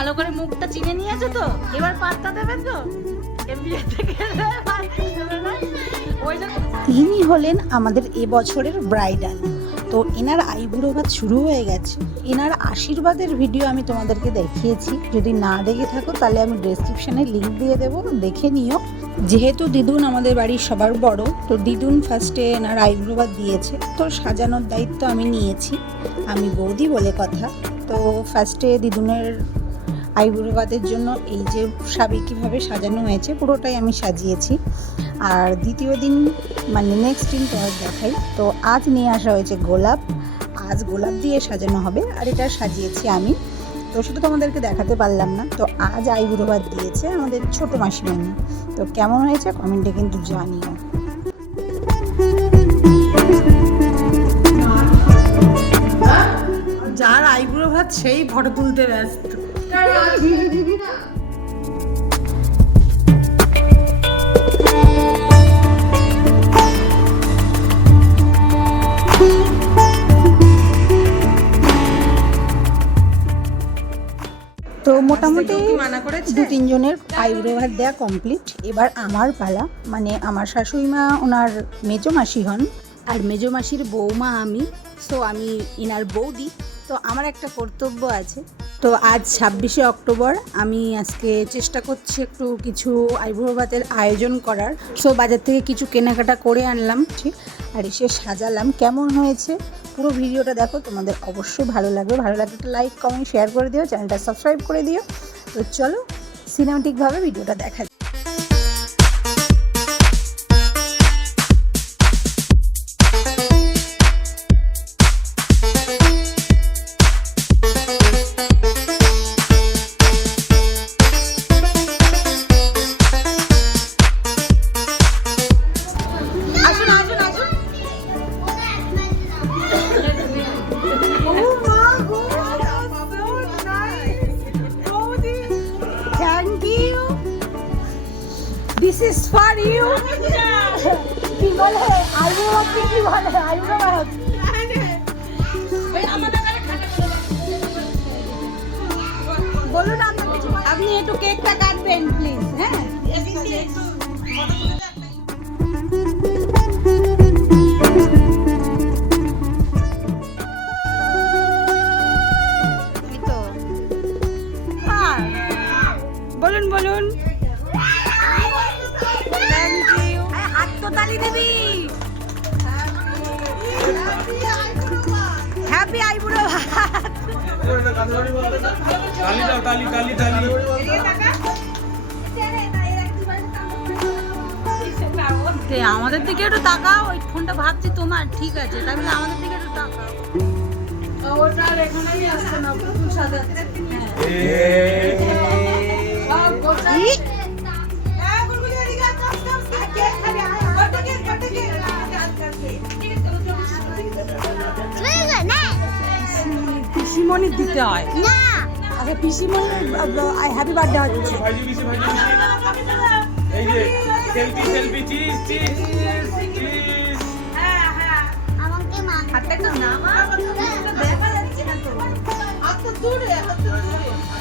ভালো করে মুখটা চিনে নিয়েছো তো? এবার পাত্তা দেবে তো? তিনি হলেন আমাদের এবছরের ব্রাইডাল তো এনার আইবুড়ো ভাত শুরু হয়ে গেছে। এনার আশীর্বাদের ভিডিও আমি তোমাদেরকে দেখিয়েছি। যদি না দেখে থাকো, তাহলে আমি ডেসক্রিপশানে লিঙ্ক দিয়ে দেবো। দেখে নিও। যেহেতু দিদুন আমাদের বাড়ির সবার বড়, তো দিদুন ফার্স্টে এনার আইবুড়ো ভাত দিয়েছে। তো সাজানোর দায়িত্ব আমি নিয়েছি। আমি বৌদি বলে কথা। তো ফার্স্টে দিদুনের আইবুড়ো জন্য এই যে সাবেকিভাবে সাজানো হয়েছে, পুরোটাই আমি সাজিয়েছি। আর দ্বিতীয় দিন মানে নেক্সট দিন তোমার দেখাই। তো আজ নিয়ে আসা হয়েছে গোলাপ। আজ গোলাপ দিয়ে সাজানো হবে, আর এটা সাজিয়েছি আমি। তো সেটা তোমাদেরকে দেখাতে পারলাম না, তো আজ আইবুড়ো দিয়েছে আমাদের ছোটো মাসিমানি তো কেমন হয়েছে কমেন্টে কিন্তু জানিও। যার আইব্রো ভাত সেই ফটো তুলতে ব্যস্ত। তো মোটামুটি? দু তিনজনের আইব্রো ভাত দেওয়া কমপ্লিট এবার আমার পালা মানে আমার শাশুড়ি মা ওনার মেজো মাসি হন। আর মেজো মাসির বৌমা আমি সো আমি ইনার বৌদি। তো আমার একটা কর্তব্য আছে তো আজ ছাব্বিশে অক্টোবর। আমি আজকে চেষ্টা করছি একটু কিছু আইব্রো ভাতের আয়োজন করার। সো বাজার থেকে কিছু কেনাকাটা করে আনলাম, ঠিক? আর এসে সাজালাম। কেমন হয়েছে? পুরো ভিডিওটা দেখো, তোমাদের অবশ্যই ভালো লাগবে। ভালো লাগলে একটা লাইক কমেন্ট শেয়ার করে দিও, চ্যানেলটা সাবস্ক্রাইব করে দিও। তো চলো সিনেমেটিকভাবে ভিডিওটা দেখা দিস ইজ ফর ইউ কি বলে? আলু ভাত কি বলে? আলু বলুন আপনি একটু কেকটা কাটবেন প্লিজ হ্যাঁ? তালি দিবি। হ্যাপি আইবুড়ো ভাত। তালি দাও তালি তালি তালি। তে আমাদের দিকে একটু তাকাও ওই ফোনটা ভাবছি তোমার। ঠিক আছে তাহলে আমাদের দিকে একটু তাকাও। ওটার এখানেই আসছে না সাজাচ্ছে। দিতে হয় আচ্ছা পিসিমণির হ্যাপি বার্থডে হচ্ছে এই যে selfie selfie cheese cheese cheese হাতটা একটু নামা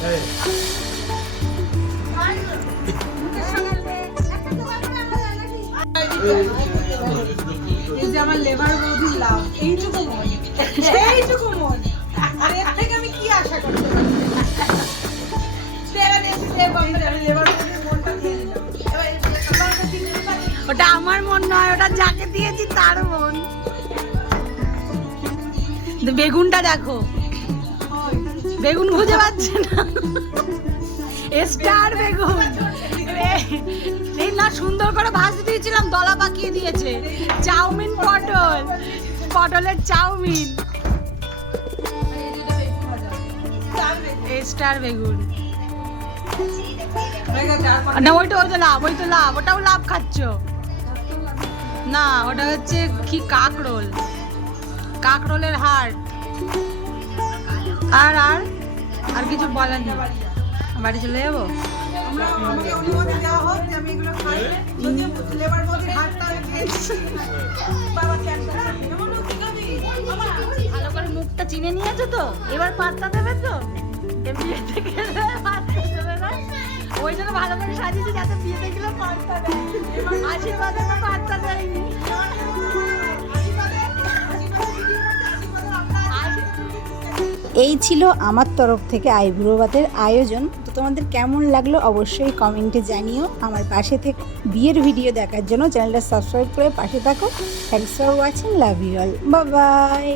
এই। এই যে আমার লেবার বৌদির লাভ এইটুকু মন। এইটুকু মন। আর এর থেকে আমি ওটা আমার মন নয়, ওটা যাকে দিয়েছি তার মন। বেগুনটা দেখো। বেগুন খুঁজে পাচ্ছে না। স্টার বেগুন। এই না, সুন্দর করে ভাজতে দিয়েছিলাম, দলা পাকিয়ে দিয়েছে। চাউমিন পটল। পটলের চাউমিন। স্টার বেগুন। হয়ে না ওইটা ওইটা লাভ ওই তো লাভ ওটাও লাভ খাচ্ছ? না ওটা হচ্ছে কি কাকরোল। কাকরোলের হাড়। আর আর? আর কিছু বলার নেই। বাড়ি চলে যাব? আমরা আমাকে অনুমতি দেওয়া হোক যে আমি এগুলো খাই। যদি লেবার বৌদির হাতটা আমি খেয়েছি। বাবা ক্যান্সার ভালো করে মুখটা চিনে নিয়েছো তো? এবার পাত্তা দেবে তো? এই ছিল আমার তরফ থেকে আইব্রো ভাতের আয়োজন। তো তোমাদের কেমন লাগল অবশ্যই কমেন্টে জানিও। আমার পাশে থেকে, বিয়ের ভিডিও দেখার জন্য চ্যানেলটা সাবস্ক্রাইব করে পাশে থাকো। Thanks for watching love you all bye